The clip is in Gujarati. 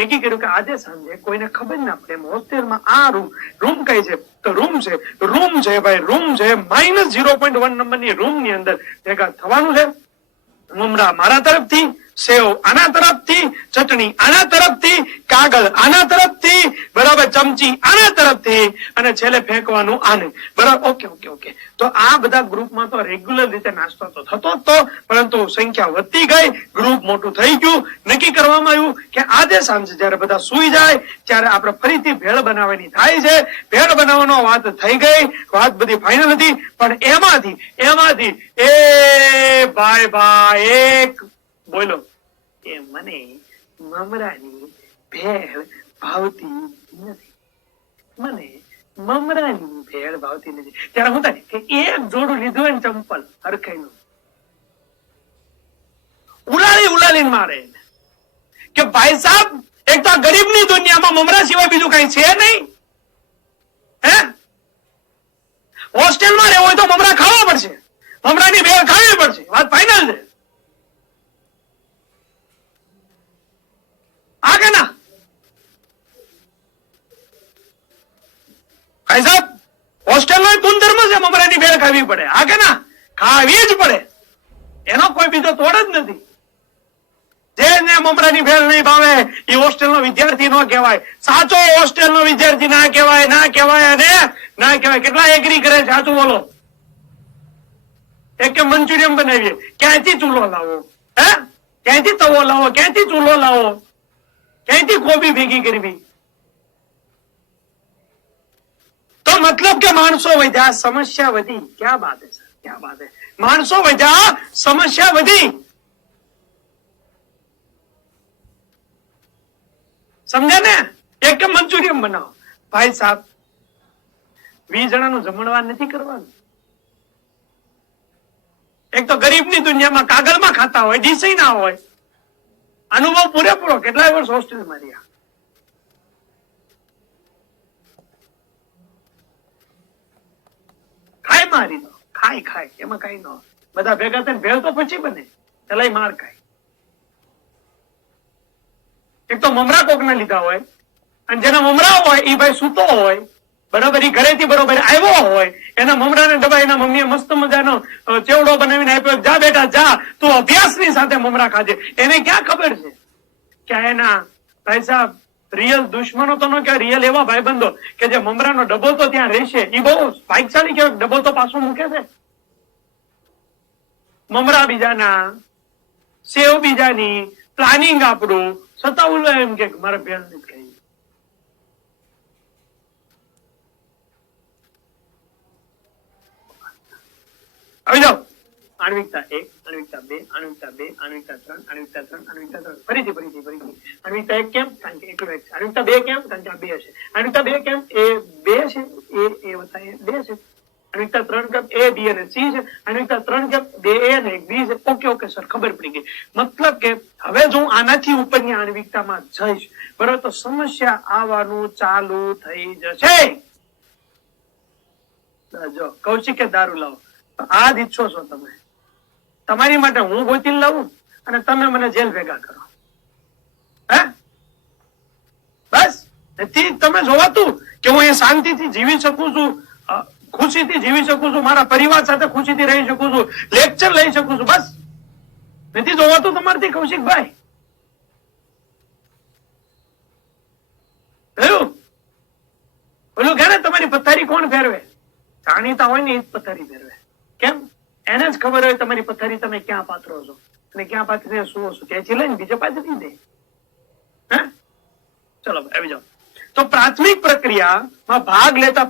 નક્કી કર્યું કે આજે સાંજે કોઈને ખબર ના પડે એમ હોસ્ટેલમાં આ રૂમ કઈ છે તો રૂમ છે ભાઈ, રૂમ છે -0.1 નંબરની રૂમ ની અંદર ભેગા થવાનું છે. મમરા મારા તરફથી, સેવ આના તરફથી, ચટણી આના તરફથી, કાગળ આના તરફથી, બરાબર, ચમચી આના તરફથી, અને છેલ્લે ફેંકવાનું આને, બરાબર. ઓકે. તો આ બધા ગ્રુપમાં તો રેગ્યુલર રીતે નાસ્તો તો થતો જ તો, પરંતુ સંખ્યા વધતી ગઈ, ગ્રુપ મોટું થઈ ગયું. નક્કી કરવામાં આવ્યું કે આજે સાંજે જયારે બધા સુઈ જાય ત્યારે આપણે ફરીથી ભેળ બનાવવાની થાય છે. ભેળ બનાવવાનો વાત થઈ ગઈ, વાત બધી ફાઇનલ હતી. પણ એમાંથી ભાઈ એક બોલો કે મને મમરાની ભેળ ભાવતી નથી, મને મમરાની ભેળ ભાવતી નથી. ત્યારે શું થાય કે એક જોડું લીધું હોય ને ચંપલ હરખાઈનું, ઉલાળીને મારે કે ભાઈ સાહેબ એક તો ગરીબની દુનિયામાં મમરા સિવાય બીજું કઈ છે નહીં. હે, હોસ્ટેલમાં રહેવું હોય તો મમરા ખાવા પડશે, મમરાની ભેળ ખાવી પડશે. વાત ફાઇનલ છે. આ કે ના ભાઈ સાહેબ, હોસ્ટેલ નો ગુણધર્મ છે મમરાની ભેળ ખાવી પડે. આ કે ના ખાવી જ પડે, એનો કોઈ બીજો તોડ જ નથી. જેને મમરાની ભેળ નહીં ભાવે એ હોસ્ટેલ નો વિદ્યાર્થી ન કહેવાય, સાચો હોસ્ટેલ નો વિદ્યાર્થી ના કહેવાય. અને ના કહેવાય. કેટલા એગ્રી કરે? સાચું બોલો. એક કે મંચુરિયન બનાવીએ, ક્યાંથી ચૂલો લાવો? હે, ક્યાંથી તવો લાવો? ક્યાંથી ચૂલો લાવો? ક્યાંથી કોબી ભેગી કરવી? તો મતલબ કે માણસો વધ્યા, સમસ્યા વધી. ક્યાં બાત હે સર, ક્યાં બાત હે. માણસો વધ્યા, સમસ્યા વધી. સમજ્યા ને? એક કે મંચુરિયન બનાવો. ભાઈ સાહેબ, 20 જણાનું જમણવાર નથી કરવાનું. એક તો ગરીબની દુનિયામાં કાગળમાં ખાતા હોય, ડીસી ના હોય. અનુભવ પૂરેપૂરો, કેટલાય વર્ષ હોસ્ટેલમાં રહ્યા. ખાય મારી દો, ખાય એમાં કઈ ન હોય. બધા ભેગા થઈને ભેળ તો પછી બને, પેલા માર ખાય. એક તો મમરા કોક ના લીધા હોય, અને જેના મમરા હોય એ ભાઈ સૂતો હોય, બરાબર, એ ઘરેથી બરોબર આવ્યો હોય, એના મમરાને ડબ્બા એના મમ્મીએ મસ્ત મજાનો ચેવડો બનાવીને આપ્યો. જા બેટા જા, તું અભ્યાસની સાથે મમરા ખાજે. એને ક્યાં ખબર છે કે એના ભાઈ સાહેબ રિયલ દુશ્મનો તો ન કહેવાય, રિયલ એવા ભાઈબંધો કે જે મમરાનો ડબ્બો તો ત્યાં રહેશે. એ બહુ ભાગ્યશાળી કહેવાય, ડબ્બો તો પાછો મૂકે છે. મમરા બીજાના, સેવ બીજાની, પ્લાનિંગ આપણું, સતાવું એમ કે મારે ભેળ નથી ખાઈ. આવી જાઓ. આણ્વિકતા 1, આણ્વિકતા 2, આણ્વિકતા 2, આણ્વિકતા 3, આણ્વિકતા 3, આણ્વિકતા 3. ફરીથી. આણ્વિકતા 1 કેમ? કારણ કે એકલો 1 છે. આણ્વિકતા 2 કેમ? કારણ કે આ 2 છે. આણ્વિકતા 2 કેમ? એ 2 છે, એ વત્તા એ 2 છે. આણ્વિકતા 3 કેમ? A, B અને C છે. આણ્વિકતા 3 કેમ? 2 A અને 1 B છે. ઓકે સર, ખબર પડી ગઈ. મતલબ કે હવે જો આનાથી ઉપરની આણ્વિકતામાં જઈશ, બરાબર, તો સમસ્યા આવવાનું ચાલુ થઈ જશે. જો કૌશિકે દારૂ લાવો, આ જ ઈચ્છો છો તમે. તમારી માટે હું ગોતી લાવું અને તમે મને જેલ ભેગા કરો. હે, બસ એથી તમે જોવાતું કે હું એ શાંતિથી જીવી શકું છું, ખુશીથી જીવી શકું છું, મારા પરિવાર સાથે ખુશીથી રહી શકું છું, લેક્ચર લઈ શકું છું. બસ નથી જોવાતું તમારથી કૌશિકભાઈ? ઓલું કે ને તમારી પથારી કોણ ફેરવે? જાણીતા હોય ને એ જ પથારી ફેરવે. કેમ? એને જ ખબર હોય તમારી પથારી તમે ક્યાં પાથરો છો અને ક્યાં પાથરીને સુવો છો. ત્યાંથી લઈને બીજે પાથરી દે. હે, ચલો આવી જાઓ. તો પ્રાથમિક પ્રક્રિયામાં ભાગ લેતા